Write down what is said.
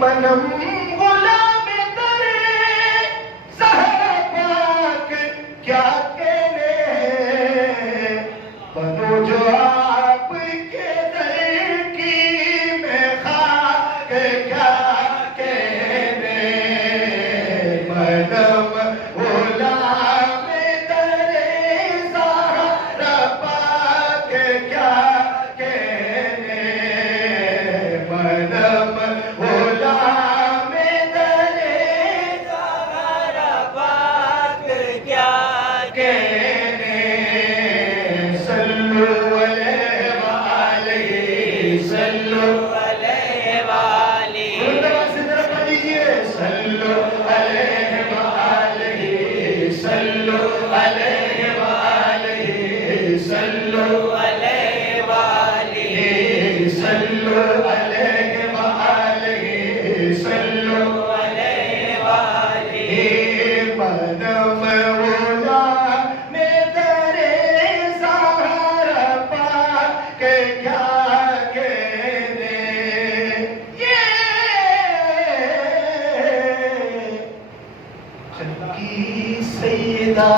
منم غلام ترے زہرا پاک کیا کہنے بنو جو آپ کے در کی میں خاک کیا کہنے منم غلام ترے زہرا پاک کیا کہنے منم غلام ترے زہرا پاک کیا کہنے صلو علیہ وآلہ صلو علیہ وآلہ مرتبہ سے ذرا پڑھ لیجئے صلو علیہ وآلہ صلو علیہ وآلہ صلو علیہ وآلہ صلو علیہ وآلہ صلو علیہ وآلہ منم غلام ترے زہرا پاک کیا کہنے چکی سیدہ